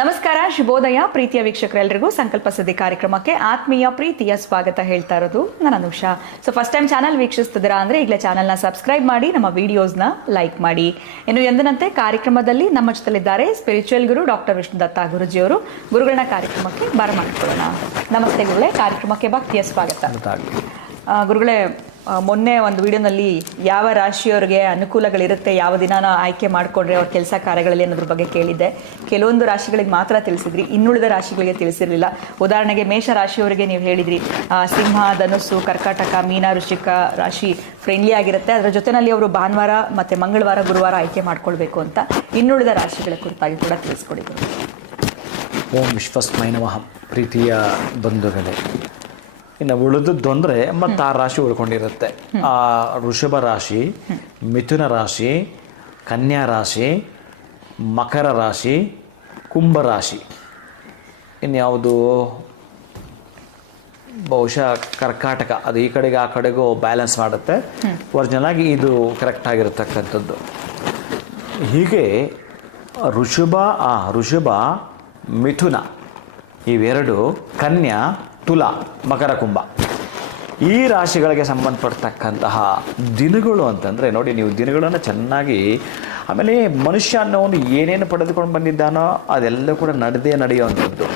ನಮಸ್ಕಾರ, ಶುಭೋದಯ ಪ್ರೀತಿಯ ವೀಕ್ಷಕರೆಲ್ಲರಿಗೂ ಸಂಕಲ್ಪ ಸಿದ್ಧಿ ಕಾರ್ಯಕ್ರಮಕ್ಕೆ ಆತ್ಮೀಯ ಪ್ರೀತಿಯ ಸ್ವಾಗತ ಹೇಳ್ತಾ ಇರೋದು ನಾನು Anusha. So first time channel ವೀಕ್ಷಿಸ್ತಿದ್ದೀರಾ ಅಂದ್ರೆ ಈಗಲೇ ಚಾನಲ್ನ ಸಬ್ಸ್ಕ್ರೈಬ್ ಮಾಡಿ, ನಮ್ಮ ವಿಡಿಯೋಸ್ನ ಲೈಕ್ ಮಾಡಿ. ಇನ್ನು ಎಂದಿನಂತೆ ಕಾರ್ಯಕ್ರಮದಲ್ಲಿ ನಮ್ಮ ಜೊತೆಲಿದ್ದಾರೆ ಸ್ಪಿರಿಚುವಲ್ ಗುರು ಡಾಕ್ಟರ್ ವಿಷ್ಣುದತ್ತ ಗುರುಜಿಯವರು. ಗುರುಗಳನ್ನ ಕಾರ್ಯಕ್ರಮಕ್ಕೆ ಬರಮಾಡ್ಕೊಳ್ಳೋಣ. ನಮಸ್ತೆ ಗುರುಗಳೇ, ಕಾರ್ಯಕ್ರಮಕ್ಕೆ ಭಕ್ತಿಯ ಸ್ವಾಗತ. ಗುರುಗಳೇ, ಮೊನ್ನೆ ಒಂದು ವಿಡಿಯೋನಲ್ಲಿ ಯಾವ ರಾಶಿಯವರಿಗೆ ಅನುಕೂಲಗಳಿರುತ್ತೆ, ಯಾವ ದಿನಾನ ಆಯ್ಕೆ ಮಾಡಿಕೊಂಡ್ರೆ ಅವ್ರ ಕೆಲಸ ಕಾರ್ಯಗಳಲ್ಲಿ ಅನ್ನೋದ್ರ ಬಗ್ಗೆ ಕೇಳಿದ್ದೆ. ಕೆಲವೊಂದು ರಾಶಿಗಳಿಗೆ ಮಾತ್ರ ತಿಳಿಸಿದ್ರಿ, ಇನ್ನುಳಿದ ರಾಶಿಗಳಿಗೆ ತಿಳಿಸಿರಲಿಲ್ಲ. ಉದಾಹರಣೆಗೆ ಮೇಷ ರಾಶಿಯವರಿಗೆ ನೀವು ಹೇಳಿದ್ರಿ ಸಿಂಹ, ಧನುಸ್ಸು, ಕರ್ಕಾಟಕ, ಮೀನ, ವೃಶ್ಚಿಕ ರಾಶಿ ಫ್ರೆಂಡ್ಲಿ ಆಗಿರುತ್ತೆ, ಅದರ ಜೊತೆಯಲ್ಲಿ ಅವರು ಭಾನುವಾರ ಮತ್ತು ಮಂಗಳವಾರ, ಗುರುವಾರ ಆಯ್ಕೆ ಮಾಡ್ಕೊಳ್ಬೇಕು ಅಂತ. ಇನ್ನುಳಿದ ರಾಶಿಗಳ ಕುರಿತಾಗಿ ಕೂಡ ತಿಳಿಸ್ಕೊಡಿದ್ರು. ಓಂ ವಿಶ್ವಸ್ಮೈ ನಮಃ. ಪ್ರೀತಿಯ ಬಂಧುಗಳೇ, ಇನ್ನು ಉಳಿದದ್ದು ಅಂದರೆ ಮತ್ತು ಆ ರಾಶಿ ಉಳ್ಕೊಂಡಿರುತ್ತೆ. ಆ ವೃಷಭ ರಾಶಿ, ಮಿಥುನ ರಾಶಿ, ಕನ್ಯಾ ರಾಶಿ, ಮಕರ ರಾಶಿ, ಕುಂಭ ರಾಶಿ. ಇನ್ಯಾವುದು ಬಹುಶಃ ಕರ್ಕಾಟಕ, ಅದು ಈ ಕಡೆಗೆ ಆ ಕಡೆಗೂ ಬ್ಯಾಲೆನ್ಸ್ ಮಾಡುತ್ತೆ. ಒರಿಜಿನಲ್ ಆಗಿ ಇದು ಕರೆಕ್ಟ್ ಆಗಿರತಕ್ಕಂಥದ್ದು. ಹೀಗೆ ಋಷಭ, ಮಿಥುನ ಇವೆರಡು, ಕನ್ಯಾ, ತುಲಾ, ಮಕರ, ಕುಂಭ ಈ ರಾಶಿಗಳಿಗೆ ಸಂಬಂಧಪಡ್ತಕ್ಕಂತಹ ದಿನಗಳು ಅಂತಂದರೆ ನೋಡಿ, ನೀವು ದಿನಗಳನ್ನು ಚೆನ್ನಾಗಿ, ಆಮೇಲೆ ಮನುಷ್ಯ ಅನ್ನೋನು ಏನೇನು ಪಡೆದುಕೊಂಡು ಬಂದಿದ್ದಾನೋ ಅದೆಲ್ಲ ಕೂಡ ನಡೆಯುವಂಥದ್ದು.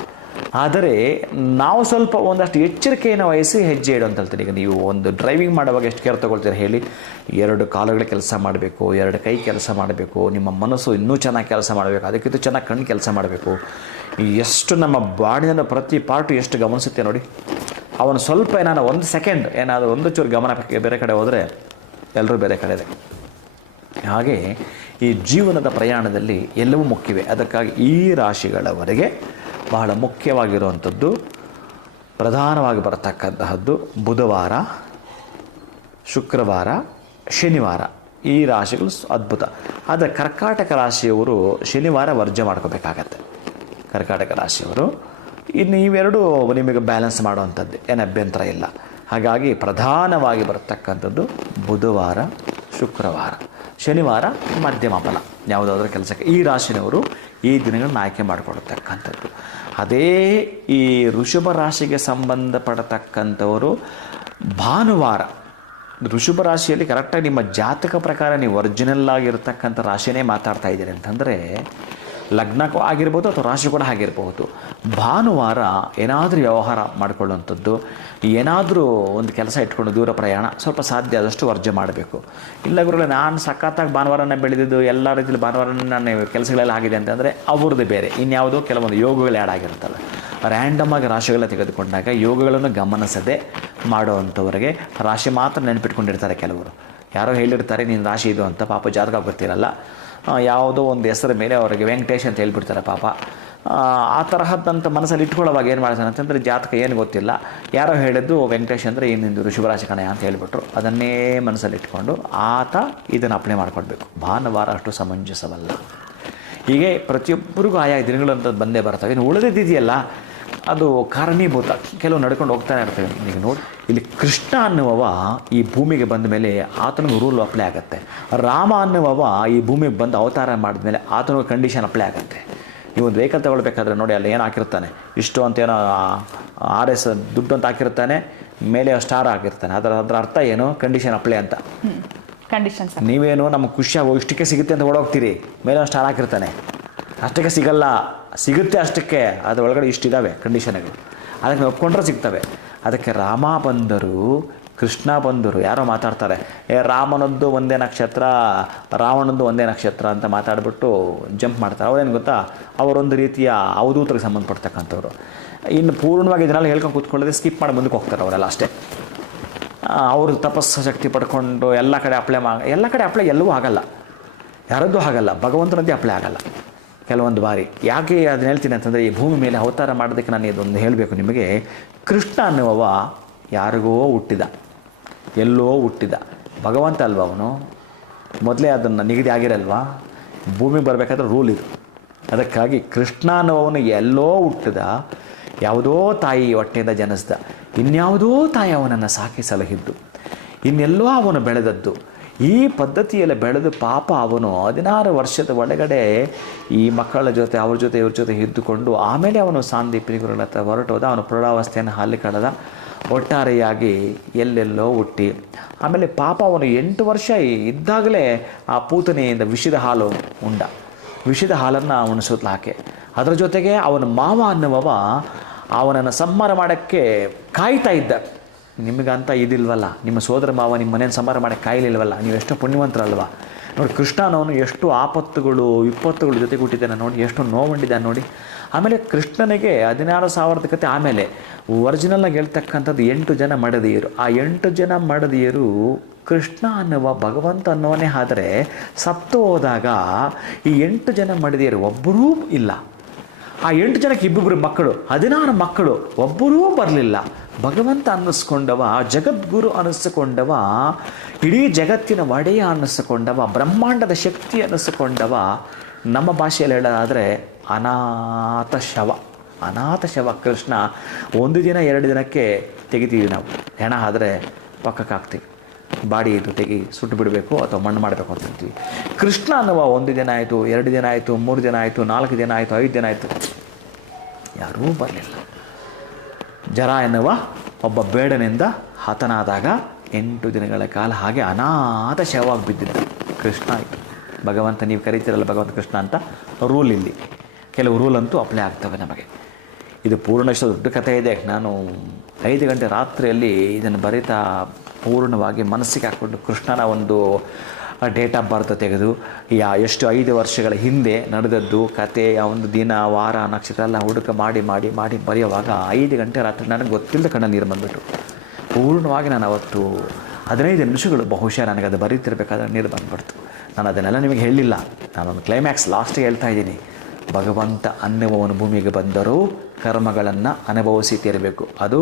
ಆದರೆ ನಾವು ಸ್ವಲ್ಪ ಒಂದಷ್ಟು ಎಚ್ಚರಿಕೆಯನ್ನು ವಹಿಸಿ ಹೆಜ್ಜೆ ಇಡು ಅಂತ ಹೇಳ್ತೀನಿ. ಈಗ ನೀವು ಒಂದು ಡ್ರೈವಿಂಗ್ ಮಾಡುವಾಗ ಎಷ್ಟು ಕೇರ್ ತೊಗೊಳ್ತೀರಿ ಹೇಳಿ? 2 ಕಾಲುಗಳ ಕೆಲಸ ಮಾಡಬೇಕು, 2 ಕೈ ಕೆಲಸ ಮಾಡಬೇಕು, ನಿಮ್ಮ ಮನಸ್ಸು ಇನ್ನೂ ಚೆನ್ನಾಗಿ ಕೆಲಸ ಮಾಡಬೇಕು, ಅದಕ್ಕಿಂತ ಚೆನ್ನಾಗಿ ಕಣ್ಣು ಕೆಲಸ ಮಾಡಬೇಕು. ಎಷ್ಟು ನಮ್ಮ ಬಾಡಿನ ಪ್ರತಿ ಪಾರ್ಟು ಎಷ್ಟು ಗಮನಿಸುತ್ತೆ ನೋಡಿ. ಅವನು ಸ್ವಲ್ಪ ಏನಾದ್ರು 1 ಸೆಕೆಂಡ್ ಏನಾದರೂ ಒಂದು ಚೂರು ಗಮನ ಬೇರೆ ಕಡೆ ಹೋದರೆ ಎಲ್ಲರೂ ಬೇರೆ ಕಡೆ ಇದೆ. ಹಾಗೆ ಈ ಜೀವನದ ಪ್ರಯಾಣದಲ್ಲಿ ಎಲ್ಲವೂ ಮುಖ್ಯವೇ. ಅದಕ್ಕಾಗಿ ಈ ರಾಶಿಗಳವರೆಗೆ ಬಹಳ ಮುಖ್ಯವಾಗಿರುವಂಥದ್ದು, ಪ್ರಧಾನವಾಗಿ ಬರತಕ್ಕಂತಹದ್ದು ಬುಧವಾರ, ಶುಕ್ರವಾರ, ಶನಿವಾರ. ಈ ರಾಶಿಗಳು ಅದ್ಭುತ. ಆದರೆ ಕರ್ಕಾಟಕ ರಾಶಿಯವರು ಶನಿವಾರ ವರ್ಜೆ ಮಾಡ್ಕೋಬೇಕಾಗತ್ತೆ. ಕರ್ಕಾಟಕ ರಾಶಿಯವರು ಇನ್ನು ಇವೆರಡು ನಿಮಗೆ ಬ್ಯಾಲೆನ್ಸ್ ಮಾಡುವಂಥದ್ದು, ಏನು ಅಭ್ಯಂತರ ಇಲ್ಲ. ಹಾಗಾಗಿ ಪ್ರಧಾನವಾಗಿ ಬರತಕ್ಕಂಥದ್ದು ಬುಧವಾರ, ಶುಕ್ರವಾರ, ಶನಿವಾರ ಮಧ್ಯಮ ಫಲ ಯಾವುದಾದ್ರೂ ಕೆಲಸಕ್ಕೆ ಈ ರಾಶಿನವರು ಈ ದಿನಗಳನ್ನು ಆಯ್ಕೆ ಮಾಡಿಕೊಡ್ತಕ್ಕಂಥದ್ದು. ಅದೇ ಈ ವೃಷಭ ರಾಶಿಗೆ ಸಂಬಂಧಪಡತಕ್ಕಂಥವರು ಭಾನುವಾರ, ವೃಷಭ ರಾಶಿಯಲ್ಲಿ ಕರೆಕ್ಟಾಗಿ ನಿಮ್ಮ ಜಾತಕ ಪ್ರಕಾರ ನೀವು ಒರಿಜಿನಲ್ ಆಗಿರ್ತಕ್ಕಂಥ ರಾಶಿನೇ ಮಾತಾಡ್ತಾ ಇದ್ದೀರಿ ಅಂತಂದರೆ, ಲಗ್ನಕ್ಕೂ ಆಗಿರ್ಬೋದು ಅಥವಾ ರಾಶಿ ಕೂಡ ಆಗಿರ್ಬೋದು. ಭಾನುವಾರ ಏನಾದರೂ ವ್ಯವಹಾರ ಮಾಡಿಕೊಳ್ಳುವಂಥದ್ದು, ಏನಾದರೂ ಒಂದು ಕೆಲಸ ಇಟ್ಕೊಂಡು ದೂರ ಪ್ರಯಾಣ ಸ್ವಲ್ಪ ಸಾಧ್ಯ ಆದಷ್ಟು ವರ್ಜೆ ಮಾಡಬೇಕು. ಇಲ್ಲ ಗುರುಗಳೇ, ನಾನು ಸಖತ್ತಾಗಿ ಭಾನುವಾರನ ಬೆಳೆದಿದ್ದು, ಎಲ್ಲ ರೀತಿಯಲ್ಲಿ ಭಾನುವಾರನ ನಾನು ಕೆಲಸಗಳೆಲ್ಲ ಆಗಿದೆ ಅಂತಂದರೆ ಅವ್ರದ್ದು ಬೇರೆ. ಇನ್ಯಾವುದೋ ಕೆಲವೊಂದು ಯೋಗಗಳು ಆ್ಯಡ್ ಆಗಿರುತ್ತಲ್ಲ, ರ್ಯಾಂಡಮ್ ಆಗಿ ರಾಶಿಗಳ ತೆಗೆದುಕೊಂಡಾಗ ಯೋಗಗಳನ್ನು ಗಮನಿಸದೆ ಮಾಡುವಂಥವರಿಗೆ ರಾಶಿ ಮಾತ್ರ ನೆನಪಿಟ್ಕೊಂಡಿರ್ತಾರೆ. ಕೆಲವರು ಯಾರೋ ಹೇಳಿರ್ತಾರೆ ನೀನು ರಾಶಿ ಇದು ಅಂತ, ಪಾಪ ಜಾತಕ ಗೊತ್ತಿರಲ್ಲ, ಯಾವುದೋ ಒಂದು ಹೆಸರ ಮೇಲೆ ಅವರಿಗೆ ವೆಂಕಟೇಶ್ ಅಂತ ಹೇಳ್ಬಿಡ್ತಾರೆ ಪಾಪ. ಆ ತರಹದಂತ ಮನಸ್ಸಲ್ಲಿ ಇಟ್ಕೊಳ್ಳೋವಾಗ ಏನು ಮಾಡ್ತಾನೆ ಅಂತಂದರೆ, ಜಾತಕ ಏನು ಗೊತ್ತಿಲ್ಲ, ಯಾರೋ ಹೇಳಿದ್ದು ವೆಂಕಟೇಶ್ ಅಂದರೆ ಇನ್ನೊಂದು ಋಷಭರಾಶಿ ಕಣೆ ಅಂತ ಹೇಳಿಬಿಟ್ರು, ಅದನ್ನೇ ಮನಸ್ಸಲ್ಲಿ ಇಟ್ಕೊಂಡು ಆತ ಇದನ್ನು ಅಪ್ಲೈ ಮಾಡ್ಕೊಳ್ಬೇಕು. ಭಾನುವಾರ ಅಷ್ಟು ಸಮಂಜಸವಲ್ಲ. ಹೀಗೆ ಪ್ರತಿಯೊಬ್ಬರಿಗೂ ಆಯಾ ದಿನಗಳಂಥದ್ದು ಬಂದೇ ಬರ್ತವೆ. ಇನ್ನು ಉಳಿದಿದೆಯಲ್ಲ ಅದು ಕಾರಣೀಭೂತ, ಕೆಲವು ನಡ್ಕೊಂಡು ಹೋಗ್ತಾನೆ ಇರ್ತವೆ. ಈಗ ನೋಡಿ, ಇಲ್ಲಿ ಕೃಷ್ಣ ಅನ್ನುವವ ಈ ಭೂಮಿಗೆ ಬಂದ ಮೇಲೆ ಆತನಿಗೆ ರೂಲ್ ಅಪ್ಲೈ ಆಗುತ್ತೆ. ರಾಮ ಅನ್ನುವವ ಈ ಭೂಮಿಗೆ ಬಂದು ಅವತಾರ ಮಾಡಿದ ಮೇಲೆ ಆತನಿಗೆ ಕಂಡೀಷನ್ ಅಪ್ಲೈ ಆಗುತ್ತೆ. ನೀವು ಒಂದು ವೆಹಿಕಲ್ ತಗೊಳ್ಬೇಕಾದ್ರೆ ನೋಡಿ, ಅಲ್ಲಿ ಏನು ಹಾಕಿರ್ತಾನೆ, ಇಷ್ಟು ಅಂತೇನೋ RS ದುಡ್ಡು ಅಂತ ಹಾಕಿರ್ತಾನೆ, ಮೇಲೆ ಸ್ಟಾರ್ ಹಾಕಿರ್ತಾನೆ. ಅದರ ಅರ್ಥ ಏನು? ಕಂಡೀಷನ್ ಅಪ್ಲೈ ಅಂತ. ಕಂಡೀಷನ್ಸ್ ನೀವೇನು ನಮಗೆ ಖುಷಿಯಾಗಿ ಇಷ್ಟಕ್ಕೆ ಸಿಗುತ್ತೆ ಅಂತ ಓಡೋಗ್ತೀರಿ, ಮೇಲೆ ಸ್ಟಾರ್ ಹಾಕಿರ್ತಾನೆ, ಅಷ್ಟಕ್ಕೆ ಸಿಗಲ್ಲ, ಸಿಗುತ್ತೆ ಅಷ್ಟಕ್ಕೆ, ಅದು ಒಳಗಡೆ ಇಷ್ಟಿದ್ದಾವೆ ಕಂಡೀಷನ್ಗಳು, ಅದಕ್ಕೆ ಒಪ್ಕೊಂಡ್ರೆ ಸಿಗ್ತವೆ. ಅದಕ್ಕೆ ರಾಮ ಬಂದರು, ಕೃಷ್ಣ ಬಂದರು, ಯಾರೋ ಮಾತಾಡ್ತಾರೆ, ರಾಮನದ್ದು ಒಂದೇ ನಕ್ಷತ್ರ, ರಾವಣದ್ದು ಒಂದೇ ನಕ್ಷತ್ರ ಅಂತ ಮಾತಾಡ್ಬಿಟ್ಟು ಜಂಪ್ ಮಾಡ್ತಾರೆ. ಅವ್ರೇನು ಗೊತ್ತಾ, ಅವರೊಂದು ರೀತಿಯ ಅವಧೂತರಿಗೆ ಸಂಬಂಧಪಡ್ತಕ್ಕಂಥವ್ರು. ಇನ್ನು ಪೂರ್ಣವಾಗಿ ಇದನ್ನೆಲ್ಲ ಹೇಳ್ಕೊಂಡು ಕೂತ್ಕೊಳ್ಳೋದೇ ಸ್ಕಿಪ್ ಮಾಡಿ ಮುಂದಕ್ಕೆ ಹೋಗ್ತಾರೆ ಅವರೆಲ್ಲ ಅಷ್ಟೇ. ಅವರು ತಪಸ್ಸು ಶಕ್ತಿ ಪಡ್ಕೊಂಡು ಎಲ್ಲ ಕಡೆ ಅಪ್ಲೈ ಎಲ್ಲವೂ ಆಗಲ್ಲ, ಯಾರದ್ದು ಆಗಲ್ಲ, ಭಗವಂತನದ್ದೇ ಅಪ್ಲೈ ಆಗಲ್ಲ ಕೆಲವೊಂದು ಬಾರಿ. ಯಾಕೆ ಅದನ್ನ ಹೇಳ್ತೀನಿ ಅಂತಂದರೆ, ಈ ಭೂಮಿ ಮೇಲೆ ಅವತಾರ ಮಾಡೋದಕ್ಕೆ ನಾನು ಇದೊಂದು ಹೇಳಬೇಕು ನಿಮಗೆ. ಕೃಷ್ಣ ಅನ್ನುವವ ಯಾರಿಗೋ ಹುಟ್ಟಿದ, ಎಲ್ಲೋ ಹುಟ್ಟಿದ, ಭಗವಂತ ಅಲ್ವ ಅವನು? ಮೊದಲೇ ಅದನ್ನು ನಿಗದಿ ಆಗಿರಲ್ವಾ? ಭೂಮಿಗೆ ಬರಬೇಕಾದ್ರೆ ರೂಲ್ ಇದು. ಅದಕ್ಕಾಗಿ ಕೃಷ್ಣ ಅನ್ನುವವನು ಎಲ್ಲೋ ಹುಟ್ಟಿದ, ಯಾವುದೋ ತಾಯಿ ಹೊಟ್ಟೆಯಿಂದ ಜನಿಸ್ದ, ಇನ್ಯಾವುದೋ ತಾಯಿ ಅವನನ್ನು ಸಾಕಿ ಸಲಹಿದ್ದು, ಇನ್ನೆಲ್ಲೋ ಅವನು ಬೆಳೆದದ್ದು. ಈ ಪದ್ಧತಿಯಲ್ಲಿ ಬೆಳೆದು ಪಾಪ ಅವನು 16 ವರ್ಷದ ಒಳಗಡೆ ಈ ಮಕ್ಕಳ ಜೊತೆ ಅವ್ರ ಜೊತೆ ಇವ್ರ ಜೊತೆ ಇದ್ದುಕೊಂಡು ಆಮೇಲೆ ಅವನು ಸಾಂದೀಪಿನಿಗಳ ಹತ್ರ ಹೊರಟೋದ. ಅವನು ಪ್ರೌಢಾವಸ್ಥೆಯನ್ನು ಹಾಲಿ ಕಳೆದ. ಒಟ್ಟಾರೆಯಾಗಿ ಎಲ್ಲೆಲ್ಲೋ ಹುಟ್ಟಿ ಆಮೇಲೆ ಪಾಪ ಅವನು 8 ವರ್ಷ ಇದ್ದಾಗಲೇ ಆ ಪೂತನೆಯಿಂದ ವಿಷದ ಹಾಲು ಉಂಡ. ವಿಷದ ಹಾಲನ್ನು ಅವನು ಸುತ್ತಲಾಕೆ. ಅದರ ಜೊತೆಗೆ ಅವನ ಮಾವ ಅನ್ನುವವ ಅವನನ್ನು ಸಂಹಾರ ಮಾಡೋಕ್ಕೆ ಕಾಯ್ತಾ ಇದ್ದ. ನಿಮಗಂತ ಇದಿಲ್ವಲ್ಲ, ನಿಮ್ಮ ಸೋದರ ಮಾವ ನಿಮ್ಮ ಮನೇನ ಸಂಹಾರ ಮಾಡೋಕ್ಕೆ ಕಾಯಿಲಿಲ್ವಲ್ಲ, ನೀವು ಎಷ್ಟು ಪುಣ್ಯವಂತರಲ್ವ ನೋಡಿ. ಕೃಷ್ಣನವನು ಎಷ್ಟು ಆಪತ್ತುಗಳು ವಿಪತ್ತುಗಳ ಜೊತೆಗೆ ಹುಟ್ಟಿದ್ದಾನೆ ನೋಡಿ, ಎಷ್ಟು ನೋವುಂಡಿದ್ದಾನೆ ನೋಡಿ. ಆಮೇಲೆ ಕೃಷ್ಣನಿಗೆ 16,000 ಕತೆ. ಆಮೇಲೆ ಒರಿಜಿನಲ್ಲಾಗಿ ಹೇಳ್ತಕ್ಕಂಥದ್ದು 8 ಜನ ಮಡದಿಯರು. ಆ 8 ಜನ ಮಡದಿಯರು ಕೃಷ್ಣ ಅನ್ನುವ ಭಗವಂತ ಅನ್ನೋನೇ. ಆದರೆ ಸತ್ತು ಹೋದಾಗ ಈ 8 ಜನ ಮಡದಿಯರು ಒಬ್ಬರೂ ಇಲ್ಲ. ಆ 8 ಜನಕ್ಕೆ ಇಬ್ಬರು ಮಕ್ಕಳು, 16 ಮಕ್ಕಳು, ಒಬ್ಬರೂ ಬರಲಿಲ್ಲ. ಭಗವಂತ ಅನ್ನಿಸ್ಕೊಂಡವ, ಜಗದ್ಗುರು ಅನ್ನಿಸಿಕೊಂಡವ, ಇಡೀ ಜಗತ್ತಿನ ಒಡೆಯ ಅನ್ನಿಸಿಕೊಂಡವ, ಬ್ರಹ್ಮಾಂಡದ ಶಕ್ತಿ ಅನ್ನಿಸಿಕೊಂಡವ, ನಮ್ಮ ಭಾಷೆಯಲ್ಲಿ ಹೇಳೋದಾದರೆ ಅನಾಥ ಶವ. ಅನಾಥ ಶವ ಕೃಷ್ಣ. 1 ದಿನ 2 ದಿನಕ್ಕೆ ತೆಗಿತೀವಿ ನಾವು. ಹೆಣ ಆದರೆ ಪಕ್ಕಕ್ಕೆ ಹಾಕ್ತೀವಿ, ಬಾಡಿ ಇದು ತೆಗಿ ಸುಟ್ಟು ಬಿಡಬೇಕು ಅಥವಾ ಮಣ್ಣು ಮಾಡಬೇಕು ಅಂತಿರ್ತೀವಿ. ಕೃಷ್ಣ ಅನ್ನುವ 1 ದಿನ ಆಯಿತು, 2 ದಿನ ಆಯಿತು, 3 ದಿನ ಆಯಿತು, 4 ದಿನ ಆಯಿತು, 5 ದಿನ ಆಯಿತು, ಯಾರೂ ಬರಲಿಲ್ಲ. ಜರ ಎನ್ನುವ ಒಬ್ಬ ಬೇಡನಿಂದ ಹತನಾದಾಗ 8 ದಿನಗಳ ಕಾಲ ಹಾಗೆ ಅನಾಥ ಶವವಾಗಿ ಬಿದ್ದಿದ್ದ ಕೃಷ್ಣ. ಆಯಿತು. ಭಗವಂತ ನೀವು ಕರೀತಿರಲ್ಲ ಭಗವಂತ ಕೃಷ್ಣ ಅಂತ ರೂಲ್. ಇಲ್ಲಿ ಕೆಲವು ರೂಲ್ ಅಂತೂ ಅಪ್ಲೈ ಆಗ್ತವೆ ನಮಗೆ. ಇದು ಪೂರ್ಣಷ್ಟು ದೊಡ್ಡ ಕಥೆ ಇದೆ. ನಾನು 5 ಗಂಟೆ ರಾತ್ರಿಯಲ್ಲಿ ಇದನ್ನು ಬರೀತಾ ಪೂರ್ಣವಾಗಿ ಮನಸ್ಸಿಗೆ ಹಾಕ್ಕೊಂಡು ಕೃಷ್ಣನ ಒಂದು ಡೇಟ್ ಆಫ್ ಬರ್ತ್ ತೆಗೆದು ಎಷ್ಟು 5 ವರ್ಷಗಳ ಹಿಂದೆ ನಡೆದದ್ದು ಕತೆ, ಆ ಒಂದು ದಿನ ವಾರ ನಕ್ಷತ್ರ ಎಲ್ಲ ಹುಡುಕ ಮಾಡಿ ಮಾಡಿ ಮಾಡಿ ಬರೆಯುವಾಗ 5 ಗಂಟೆ ರಾತ್ರಿ ನನಗೆ ಗೊತ್ತಿಲ್ಲದ ಕಣ್ಣ ನೀರು ಬಂದುಬಿಟ್ಟು ಪೂರ್ಣವಾಗಿ ನಾನು ಅವತ್ತು 15 ನಿಮಿಷಗಳು ಬಹುಶಃ ನನಗೆ ಅದು ಬರೀತಿರ್ಬೇಕಾದ್ರೆ ನೀರು ಬಂದುಬಿಡ್ತು. ನಾನು ಅದನ್ನೆಲ್ಲ ನಿಮಗೆ ಹೇಳಿಲ್ಲ. ನಾನೊಂದು ಕ್ಲೈಮ್ಯಾಕ್ಸ್ ಲಾಸ್ಟಿಗೆ ಹೇಳ್ತಾ ಇದ್ದೀನಿ. ಭಗವಂತ ಅನ್ನುವವನು ಭೂಮಿಗೆ ಬಂದರೂ ಕರ್ಮಗಳನ್ನು ಅನುಭವಿಸಿ ತೀರಬೇಕು. ಅದು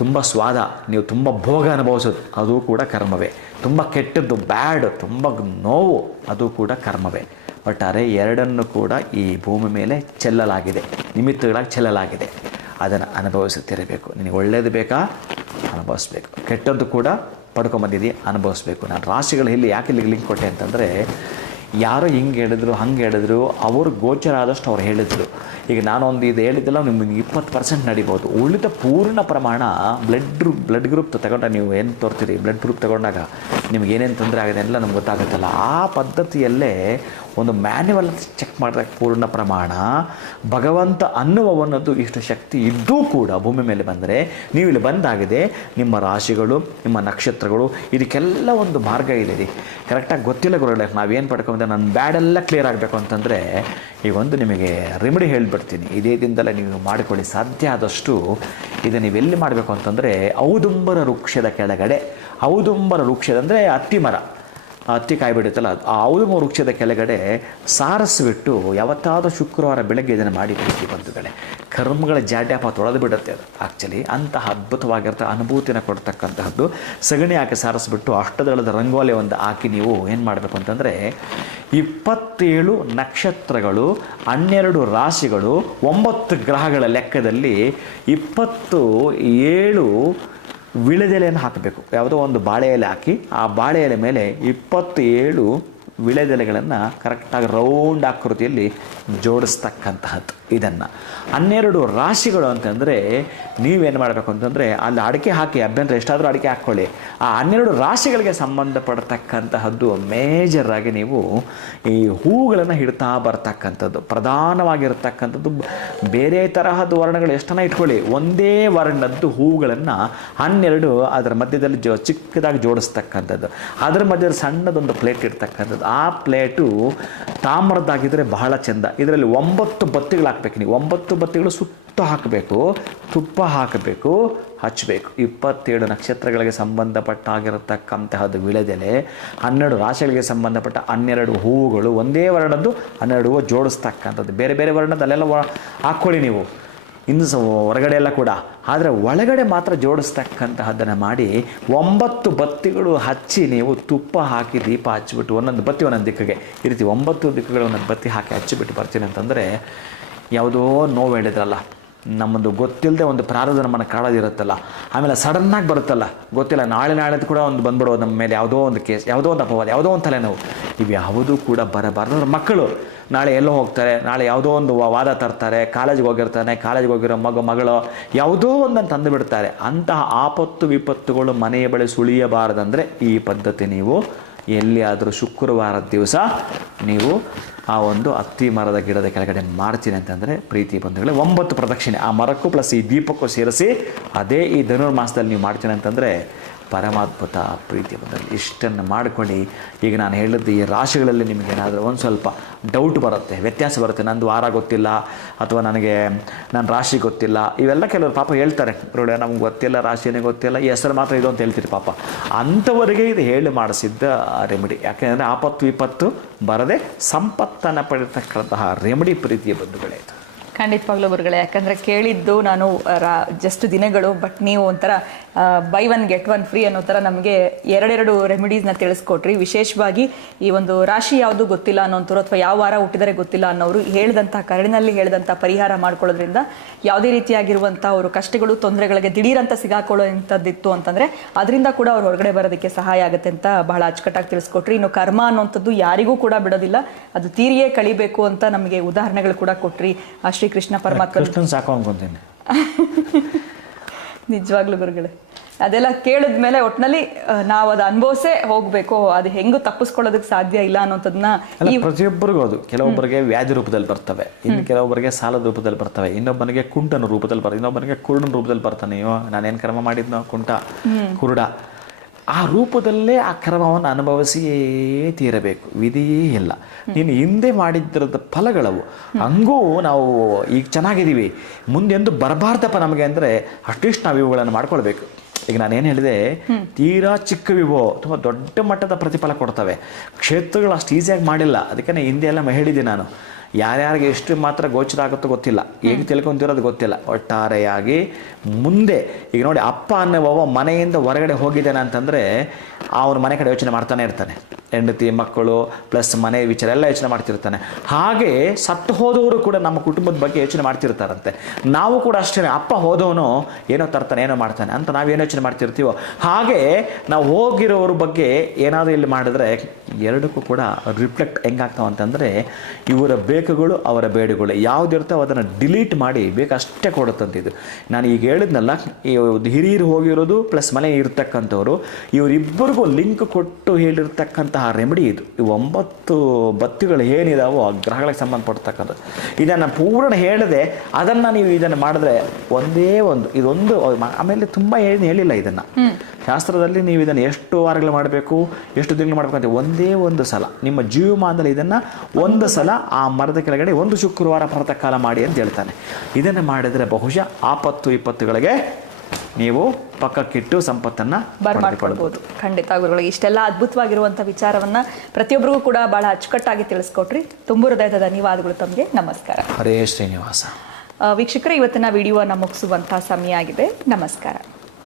ತುಂಬ ಸ್ವಾದ, ನೀವು ತುಂಬ ಭೋಗ ಅನುಭವಿಸೋದು ಅದು ಕೂಡ ಕರ್ಮವೇ. ತುಂಬ ಕೆಟ್ಟದ್ದು ಬ್ಯಾಡ್, ತುಂಬ ನೋವು ಅದು ಕೂಡ ಕರ್ಮವೇ. ಒಟ್ಟಾರೆ ಎರಡನ್ನು ಕೂಡ ಈ ಭೂಮಿ ಮೇಲೆ ಚೆಲ್ಲಲಾಗಿದೆ, ನಿಮಿತ್ತಗಳಾಗಿ ಚೆಲ್ಲಲಾಗಿದೆ. ಅದನ್ನು ಅನುಭವಿಸುತ್ತಿರಬೇಕು. ನಿನಗೆ ಒಳ್ಳೆಯದು ಬೇಕಾ ಅನುಭವಿಸ್ಬೇಕು, ಕೆಟ್ಟದ್ದು ಕೂಡ ಪಡ್ಕೊಂಬಂದಿದ್ದೀವಿ ಅನುಭವಿಸ್ಬೇಕು. ನಾನು ರಾಶಿಗಳು ಇಲ್ಲಿ ಯಾಕೆ ಇಲ್ಲಿಗೆ ಲಿಂಕ್ ಕೊಟ್ಟೆ ಅಂತಂದರೆ, ಯಾರೋ ಹಿಂಗೆ ಹೇಳಿದ್ರು ಹಂಗೆ ಹೇಳಿದ್ರು, ಅವರು ಗೋಚರ ಆದಷ್ಟು ಅವ್ರು ಹೇಳಿದರು. ಈಗ ನಾನೊಂದು ಇದು ಹೇಳಿದ್ದೆಲ್ಲ ನಿಮಗೆ 20% ನಡಿಬೋದು. ಉಳಿದ ಪೂರ್ಣ ಪ್ರಮಾಣ ಬ್ಲಡ್ ಗ್ರೂಪ್ ತಗೊಂಡಾಗ ನೀವು ಏನು ತೋರ್ತೀರಿ, ಬ್ಲಡ್ ಗ್ರೂಪ್ ತಗೊಂಡಾಗ ನಿಮ್ಗೆ ಏನೇನು ತೊಂದರೆ ಆಗಿದೆ ಎಲ್ಲ ನಮ್ಗೆ ಗೊತ್ತಾಗುತ್ತಲ್ಲ. ಆ ಪದ್ಧತಿಯಲ್ಲೇ ಒಂದು ಮ್ಯಾನ್ಯುವಲ್ ಚೆಕ್ ಮಾಡಿದಾಗ ಪೂರ್ಣ ಪ್ರಮಾಣ ಭಗವಂತ ಅನ್ನುವವನ್ನದು ಇಷ್ಟು ಶಕ್ತಿ ಇದ್ದೂ ಕೂಡ ಭೂಮಿ ಮೇಲೆ ಬಂದರೆ, ನೀವು ಇಲ್ಲಿ ಬಂದಾಗಿದೆ, ನಿಮ್ಮ ರಾಶಿಗಳು ನಿಮ್ಮ ನಕ್ಷತ್ರಗಳು ಇದಕ್ಕೆಲ್ಲ ಒಂದು ಮಾರ್ಗ ಇದೆ ರೀ. ಕರೆಕ್ಟಾಗಿ ಗೊತ್ತಿಲ್ಲ ಗುರುಗಳೇ, ನಾವೇನು ಪಡ್ಕೊಂಡ್ರೆ ನನ್ನ ಬ್ಯಾಡೆಲ್ಲ ಕ್ಲಿಯರ್ ಆಗಬೇಕು ಅಂತಂದರೆ ಈಗ ಒಂದು ನಿಮಗೆ ರೆಮಿಡಿ ಹೇಳಿಬಿಡ್ತೀನಿ. ಇದೇ ದಿನದಲ್ಲೇ ನೀವು ಮಾಡಿಕೊಳ್ಳಿ. ಸಾಧ್ಯ ಆದಷ್ಟು ಇದು ನೀವೆಲ್ಲಿ ಮಾಡಬೇಕು ಅಂತಂದರೆ, ಔದುಂಬರ ವೃಕ್ಷದ ಕೆಳಗಡೆ, ಔದುಂಬರ ವೃಕ್ಷದಂದರೆ ಅತ್ತಿ ಮರ, ಹತ್ತಿ ಕಾಯಿ ಬಿಡುತ್ತಲ್ಲ, ಆ ಔದುಂಬರ ವೃಕ್ಷದ ಕೆಳಗಡೆ ಸಾರಸ್ಬಿಟ್ಟು ಯಾವತ್ತಾದರೂ ಶುಕ್ರವಾರ ಬೆಳಗ್ಗೆ ಇದನ್ನು ಮಾಡಿ ಬಿಡ್ತೀವಿ ಬಂಧುಗಳೇ. ಕರ್ಮಗಳ ಜಾಡ್ಯಾಪ ತೊಳೆದು ಬಿಡುತ್ತೆ ಅದು. ಆ್ಯಕ್ಚುಲಿ ಅಂತಹ ಅದ್ಭುತವಾಗಿರ್ತ ಅನುಭೂತಿನ ಕೊಡ್ತಕ್ಕಂತಹದ್ದು. ಸಗಣಿ ಹಾಕಿ ಸಾರಿಸ್ಬಿಟ್ಟು ಅಷ್ಟದಳದ ರಂಗೋಲಿ ಒಂದು ಹಾಕಿ ನೀವು ಏನು ಮಾಡಬೇಕು ಅಂತಂದರೆ, 27 ನಕ್ಷತ್ರಗಳು, 12 ರಾಶಿಗಳು, 9 ಗ್ರಹಗಳ ಲೆಕ್ಕದಲ್ಲಿ 27 ವಿಳೆದೆಲೆಯನ್ನು ಹಾಕಬೇಕು. ಯಾವುದೋ ಒಂದು ಬಾಳೆ ಎಲೆ ಹಾಕಿ ಆ ಬಾಳೆ ಎಲೆ ಮೇಲೆ 27 ವಿಳೆದೆಲೆಗಳನ್ನು ಕರೆಕ್ಟಾಗಿ ರೌಂಡ್ ಆಕೃತಿಯಲ್ಲಿ ಜೋಡಿಸ್ತಕ್ಕಂತಹದ್ದು. ಇದನ್ನು 12 ರಾಶಿಗಳು ಅಂತಂದರೆ ನೀವೇನು ಮಾಡಬೇಕು ಅಂತಂದರೆ, ಅಲ್ಲಿ ಅಡಿಕೆ ಹಾಕಿ, ಅಭ್ಯಂತರ ಎಷ್ಟಾದರೂ ಅಡಿಕೆ ಹಾಕ್ಕೊಳ್ಳಿ. ಆ 12 ರಾಶಿಗಳಿಗೆ ಸಂಬಂಧಪಡ್ತಕ್ಕಂತಹದ್ದು ಮೇಜರಾಗಿ ನೀವು ಈ ಹೂಗಳನ್ನು ಹಿಡ್ತಾ ಬರ್ತಕ್ಕಂಥದ್ದು, ಪ್ರಧಾನವಾಗಿರ್ತಕ್ಕಂಥದ್ದು. ಬೇರೆ ತರಹದ ವರ್ಣಗಳು ಎಷ್ಟನ್ನ ಇಟ್ಕೊಳ್ಳಿ, ಒಂದೇ ವರ್ಣದ್ದು ಹೂಗಳನ್ನು 12 ಅದರ ಮಧ್ಯದಲ್ಲಿ ಚಿಕ್ಕದಾಗಿ ಜೋಡಿಸ್ತಕ್ಕಂಥದ್ದು. ಅದರ ಮಧ್ಯದಲ್ಲಿ ಸಣ್ಣದೊಂದು ಪ್ಲೇಟ್ ಇರ್ತಕ್ಕಂಥದ್ದು. ಆ ಪ್ಲೇಟು ತಾಮ್ರದ್ದಾಗಿದ್ದರೆ ಬಹಳ ಚೆಂದ. ಇದರಲ್ಲಿ 9 ಬತ್ತಿಗಳು ಹಾಕಬೇಕು. ನೀವು 9 ಬತ್ತಿಗಳು ಸುತ್ತ ಹಾಕಬೇಕು, ತುಪ್ಪ ಹಾಕಬೇಕು, ಹಚ್ಚಬೇಕು. 27 ನಕ್ಷತ್ರಗಳಿಗೆ ಸಂಬಂಧಪಟ್ಟಾಗಿರತಕ್ಕಂತಹದ್ದು ವಿಳೆದೆಲೆ, 12 ರಾಶಿಗಳಿಗೆ ಸಂಬಂಧಪಟ್ಟ 12 ಹೂವುಗಳು, ಒಂದೇ ವರ್ಣದ್ದು 12 ಹೂವು ಜೋಡಿಸ್ತಕ್ಕಂಥದ್ದು. ಬೇರೆ ಬೇರೆ ವರ್ಣದ್ದು ಅಲ್ಲೆಲ್ಲ ಹಾಕ್ಕೊಳ್ಳಿ ನೀವು, ಇನ್ನು ಹೊರಗಡೆ ಎಲ್ಲ ಕೂಡ. ಆದರೆ ಒಳಗಡೆ ಮಾತ್ರ ಜೋಡಿಸ್ತಕ್ಕಂತಹದ್ದನ್ನು ಮಾಡಿ 9 ಬತ್ತಿಗಳು ಹಚ್ಚಿ ನೀವು ತುಪ್ಪ ಹಾಕಿ ದೀಪ ಹಚ್ಚಿಬಿಟ್ಟು ಒಂದೊಂದು ಬತ್ತಿ ಒಂದೊಂದು ದಿಕ್ಕಿಗೆ ಈ ರೀತಿ 9 ದಿಕ್ಕುಗಳು ಒಂದೊಂದು ಬತ್ತಿ ಹಾಕಿ ಹಚ್ಚಿಬಿಟ್ಟು ಬರ್ತೀನಿ ಅಂತಂದರೆ, ಯಾವುದೋ ನೋವು ಹೇಳಿದ್ರಲ್ಲ, ನಮ್ಮದು ಗೊತ್ತಿಲ್ಲದೆ ಒಂದು ಪ್ರಾರಬ್ಧ ನಮ್ಮನ್ನು ಕಾಡೋದಿರುತ್ತಲ್ಲ, ಆಮೇಲೆ ಸಡನ್ನಾಗಿ ಬರುತ್ತಲ್ಲ, ಗೊತ್ತಿಲ್ಲ ನಾಳೆದು ಕೂಡ ಒಂದು ಬಂದ್ಬಿಡೋದು ನಮ್ಮ ಮೇಲೆ, ಯಾವುದೋ ಒಂದು ಕೇಸ್, ಯಾವುದೋ ಒಂದು ಅಪವಾದ, ಯಾವುದೋ ಒಂದು ತಲೆನೋವು, ಇವು ಯಾವುದೂ ಕೂಡ ಬರಬಾರ್ದು. ಮಕ್ಕಳು ನಾಳೆ ಎಲ್ಲೋ ಹೋಗ್ತಾರೆ, ನಾಳೆ ಯಾವುದೋ ಒಂದು ವಾದ ತರ್ತಾರೆ, ಕಾಲೇಜಿಗೆ ಹೋಗಿರೋ ಮಗಳು ಯಾವುದೋ ಒಂದನ್ನು ತಂದು ಬಿಡ್ತಾರೆ. ಅಂತಹ ಆಪತ್ತು ವಿಪತ್ತುಗಳು ಮನೆಯ ಬಳಿ ಸುಳಿಯಬಾರದಂದರೆ ಈ ಪದ್ಧತಿ ನೀವು ಎಲ್ಲಿಯಾದರೂ ಶುಕ್ರವಾರದ ದಿವಸ ನೀವು ಆ ಒಂದು ಅತ್ತಿ ಮರದ ಗಿಡದ ಕೆಳಗಡೆ ಮಾಡ್ತೀನಿ ಅಂತಂದರೆ ಪ್ರೀತಿ ಬಂಧುಗಳೇ 9 ಪ್ರದಕ್ಷಿಣೆ ಆ ಮರಕ್ಕೂ ಪ್ಲಸ್ ಈ ದೀಪಕ್ಕೂ ಸೇರಿಸಿ ಅದೇ ಈ ಧನುರ್ಮಾಸದಲ್ಲಿ ನೀವು ಮಾಡ್ತೀನಿ ಅಂತಂದರೆ ಪರಮಾದ್ಭುತ ಪ್ರೀತಿ ಬಂಧುಗಳು. ಇಷ್ಟನ್ನು ಮಾಡ್ಕೊಳ್ಳಿ. ಈಗ ನಾನು ಹೇಳಿದ್ದು ಈ ರಾಶಿಗಳಲ್ಲಿ ನಿಮಗೇನಾದರೂ ಒಂದು ಸ್ವಲ್ಪ ಡೌಟ್ ಬರುತ್ತೆ, ವ್ಯತ್ಯಾಸ ಬರುತ್ತೆ, ನಂದು ವಾರ ಗೊತ್ತಿಲ್ಲ ಅಥವಾ ನನಗೆ ನನ್ನ ರಾಶಿ ಗೊತ್ತಿಲ್ಲ, ಇವೆಲ್ಲ ಕೆಲವರು ಪಾಪ ಹೇಳ್ತಾರೆ, ನೋಡಿ ನಮ್ಗೆ ಗೊತ್ತಿಲ್ಲ, ರಾಶಿನೇ ಗೊತ್ತಿಲ್ಲ, ಈ ಹೆಸರು ಮಾತ್ರ ಇದು ಅಂತ ಹೇಳ್ತೀರಿ ಪಾಪ. ಅಂಥವರಿಗೆ ಇದು ಹೇಳಿ ಮಾಡಿಸಿದ್ದ ರೆಮಿಡಿ. ಯಾಕೆಂದರೆ ಆಪತ್ತು ವಿಪತ್ತು ಬರದೆ ಸಂಪತ್ತನ್ನು ಪಡೆಯತಕ್ಕಂತಹ ರೆಮಿಡಿ ಪ್ರೀತಿಯ ಬಂಧುಗಳೇ ಇದು. ಖಂಡಿತವಾಗ್ಲೂ ಗುರುಗಳೇ, ಯಾಕಂದರೆ ಕೇಳಿದ್ದು ನಾನು ಜಸ್ಟ್ ದಿನಗಳು, ಬಟ್ ನೀವು ಒಂಥರ ಬೈ 1 get 1 ಫ್ರೀ ಅನ್ನೋ ಥರ ನಮಗೆ ಎರಡೆರಡು ರೆಮಿಡೀಸ್ನ ತಿಳಿಸ್ಕೊಟ್ರಿ. ವಿಶೇಷವಾಗಿ ಈ ಒಂದು ರಾಶಿ ಯಾವುದು ಗೊತ್ತಿಲ್ಲ ಅನ್ನೋಂಥವ್ರು ಅಥವಾ ಯಾವ ವಾರ ಹುಟ್ಟಿದರೆ ಗೊತ್ತಿಲ್ಲ ಅನ್ನೋರು ಹೇಳಿದಂಥ ಕರಡಿನಲ್ಲಿ ಹೇಳಿದಂಥ ಪರಿಹಾರ ಮಾಡ್ಕೊಳ್ಳೋದ್ರಿಂದ ಯಾವುದೇ ರೀತಿಯಾಗಿರುವಂಥ ಅವರು ಕಷ್ಟಗಳು ತೊಂದರೆಗಳಿಗೆ ದಿಢೀರಂತ ಸಿಗಾಕೊಳ್ಳೋಂಥದ್ದಿತ್ತು ಅಂತಂದರೆ ಅದರಿಂದ ಕೂಡ ಅವ್ರು ಹೊರಗಡೆ ಬರೋದಕ್ಕೆ ಸಹಾಯ ಆಗುತ್ತೆ ಅಂತ ಬಹಳ ಅಚ್ಚುಕಟ್ಟಾಗಿ ತಿಳಿಸ್ಕೊಟ್ರಿ. ಇನ್ನು ಕರ್ಮ ಅನ್ನೋಂಥದ್ದು ಯಾರಿಗೂ ಕೂಡ ಬಿಡೋದಿಲ್ಲ, ಅದು ತೀರಿಯೇ ಕಳಿಬೇಕು ಅಂತ ನಮಗೆ ಉದಾಹರಣೆಗಳು ಕೂಡ ಕೊಟ್ರಿ. ಶ್ರೀಕೃಷ್ಣ ಪರಮಾತ್ಮ ಸಾಕು ಅನ್ಕೊಂತೀನಿ. ನಿಜವಾಗ್ಲೂ ಗುರುಗಳೇ, ಅದೆಲ್ಲ ಕೇಳಿದ್ಮೇಲೆ ಒಟ್ಟಿನಲ್ಲಿ ನಾವು ಅದು ಅನುಭವಿಸೇ ಹೋಗ್ಬೇಕು, ಅದು ಹೆಂಗೂ ತಪ್ಪಿಸ್ಕೊಳ್ಳೋದಕ್ಕೆ ಸಾಧ್ಯ ಇಲ್ಲ ಅನ್ನೋದನ್ನ ಪ್ರತಿಯೊಬ್ಬರಿಗೂ ಅದು ಕೆಲವೊಬ್ಬರಿಗೆ ವ್ಯಾಧಿ ರೂಪದಲ್ಲಿ ಬರ್ತವೆ, ಇನ್ನು ಕೆಲವೊಬ್ಬರಿಗೆ ಸಾಲದ ರೂಪದಲ್ಲಿ ಬರ್ತವೆ, ಇನ್ನೊಬ್ಬನಿಗೆ ಕುಂಟನ ರೂಪದಲ್ಲಿ ಬರ್ತವೆ, ಇನ್ನೊಬ್ಬನಿಗೆ ಕುರುಡನ ರೂಪದಲ್ಲಿ ಬರ್ತಾನೆ. ಅಯ್ಯೋ ನಾನೇನು ಕರ್ಮ ಮಾಡಿದ್ನೋ ಕುಂಟ ಕುರುಡ, ಆ ರೂಪದಲ್ಲೇ ಆ ಕರ್ಮವನ್ನು ಅನುಭವಿಸಿಯೇ ತೀರಬೇಕು, ವಿಧಿಯೇ ಇಲ್ಲ. ನೀನು ಹಿಂದೆ ಮಾಡಿದ್ರದ ಫಲಗಳವು. ಹಂಗೂ ನಾವು ಈಗ ಚೆನ್ನಾಗಿದ್ದೀವಿ, ಮುಂದೆಂದು ಬರಬಾರ್ದಪ್ಪ ನಮಗೆ ಅಂದರೆ ಅಟ್ಲೀಸ್ಟ್ ನಾವು ಇವುಗಳನ್ನು ಮಾಡ್ಕೊಳ್ಬೇಕು. ಈಗ ನಾನೇನು ಹೇಳಿದೆ, ತೀರಾ ಚಿಕ್ಕವಿವೋ ತುಂಬ ದೊಡ್ಡ ಮಟ್ಟದ ಪ್ರತಿಫಲ ಕೊಡ್ತವೆ. ಕ್ಷೇತ್ರಗಳು ಅಷ್ಟು ಈಸಿಯಾಗಿ ಮಾಡಿಲ್ಲ, ಅದಕ್ಕೆ ಹಿಂದೆ ಎಲ್ಲ ಹೇಳಿದ್ದೆ ನಾನು. ಯಾರ್ಯಾರಿಗೆ ಎಷ್ಟು ಮಾತ್ರ ಗೋಚರ ಆಗುತ್ತೋ ಗೊತ್ತಿಲ್ಲ, ಹೇಗೆ ತಿಳ್ಕೊಂತಿರೋದು ಗೊತ್ತಿಲ್ಲ. ಒಟ್ಟಾರೆಯಾಗಿ ಮುಂದೆ ಈಗ ನೋಡಿ, ಅಪ್ಪ ಅನ್ನೋವ ಮನೆಯಿಂದ ಹೊರಗಡೆ ಹೋಗಿದ್ದಾನೆ ಅಂತಂದರೆ ಅವ್ರ ಮನೆ ಕಡೆ ಯೋಚನೆ ಮಾಡ್ತಾನೆ ಇರ್ತಾನೆ, ಹೆಂಡತಿ ಮಕ್ಕಳು ಪ್ಲಸ್ ಮನೆ ವಿಚಾರ ಎಲ್ಲ ಯೋಚನೆ ಮಾಡ್ತಿರ್ತಾನೆ. ಹಾಗೆ ಸತ್ತು ಹೋದವರು ಕೂಡ ನಮ್ಮ ಕುಟುಂಬದ ಬಗ್ಗೆ ಯೋಚನೆ ಮಾಡ್ತಿರ್ತಾರಂತೆ. ನಾವು ಕೂಡ ಅಷ್ಟೇ, ಅಪ್ಪ ಹೋದವನು ಏನೋ ತರ್ತಾನೆ ಏನೋ ಮಾಡ್ತಾನೆ ಅಂತ ನಾವೇನು ಯೋಚನೆ ಮಾಡ್ತಿರ್ತೀವೋ ಹಾಗೆ ನಾವು ಹೋಗಿರೋರ ಬಗ್ಗೆ ಏನಾದರೂ ಇಲ್ಲಿ ಮಾಡಿದ್ರೆ ಎರಡಕ್ಕೂ ಕೂಡ ರಿಫ್ಲೆಕ್ಟ್ ಹೆಂಗಾಗ್ತಾವ ಅಂತಂದರೆ ಇವರ ಬೇಕುಗಳು ಅವರ ಬೇಡುಗಳು ಯಾವುದಿರ್ತಾವೆ ಅದನ್ನು ಡಿಲೀಟ್ ಮಾಡಿ ಬೇಕಷ್ಟೇ ಕೊಡುತ್ತಂತಿದ್ದು. ನಾನು ಈಗ ಹೇಳಿದ್ನಲ್ಲ, ಈ ಹಿರಿಯರು ಹೋಗಿರೋದು ಪ್ಲಸ್ ಮನೆ ಇರ್ತಕ್ಕಂಥವ್ರು ಇವರಿಬ್ಬರಿಗೂ ಲಿಂಕ್ ಕೊಟ್ಟು ಹೇಳಿರ್ತಕ್ಕಂತಹ ರೆಮಿಡಿ ಇದು. ಈ 9 ಬತ್ತಿಗಳು ಏನಿದಾವೋ ಆ ಗ್ರಹಗಳಿಗೆ ಸಂಬಂಧಪಡ್ತಕ್ಕಂಥದ್ದು. ಇದನ್ನು ಪೂರ್ಣ ಹೇಳಿದೆ, ಅದನ್ನು ನೀವು ಇದನ್ನು ಮಾಡಿದ್ರೆ ಒಂದೇ ಒಂದು ಇದೊಂದು. ಆಮೇಲೆ ತುಂಬ ಹೇಳಿಲ್ಲ ಇದನ್ನು ಶಾಸ್ತ್ರದಲ್ಲಿ. ನೀವು ಇದನ್ನು ಎಷ್ಟು ವಾರಗಳು ಮಾಡಬೇಕು, ಎಷ್ಟು ದಿನಗಳು ಮಾಡಬೇಕು ಅಂತ ಒಂದೇ ಒಂದು ಸಲ ನಿಮ್ಮ ಜೀವಮಾನದಲ್ಲಿ ಇದನ್ನು ಒಂದು ಸಲ ಆ ಮರದ ಕೆಳಗಡೆ ಒಂದು ಶುಕ್ರವಾರ ಪ್ರಾತಃ ಕಾಲ ಮಾಡಿ ಅಂತ ಹೇಳ್ತಾನೆ. ಇದನ್ನು ಮಾಡಿದರೆ ಬಹುಶಃ ಆಪತ್ತು ವಿಪತ್ತುಗಳಿಗೆ ನೀವು ಪಕ್ಕಕ್ಕಿಟ್ಟು ಸಂಪತ್ತನ್ನು ಬರ್ಮಾಡ್ಕೊಳ್ಬೋದು. ಖಂಡಿತ ಗುರುಗಳಿಗೆ ಇಷ್ಟೆಲ್ಲ ಅದ್ಭುತವಾಗಿರುವಂಥ ವಿಚಾರವನ್ನು ಪ್ರತಿಯೊಬ್ಬರಿಗೂ ಕೂಡ ಬಹಳ ಅಚ್ಚುಕಟ್ಟಾಗಿ ತಿಳಿಸ್ಕೊಟ್ರಿ. ತುಂಬ ಹೃದಯದ ಧನ್ಯವಾದಗಳು ತಮಗೆ. ನಮಸ್ಕಾರ. ಹರೇ ಶ್ರೀನಿವಾಸ. ವೀಕ್ಷಕರೇ, ಇವತ್ತಿನ ವಿಡಿಯೋವನ್ನು ಮುಗಿಸುವಂಥ ಸಮಯ ಆಗಿದೆ. ನಮಸ್ಕಾರ.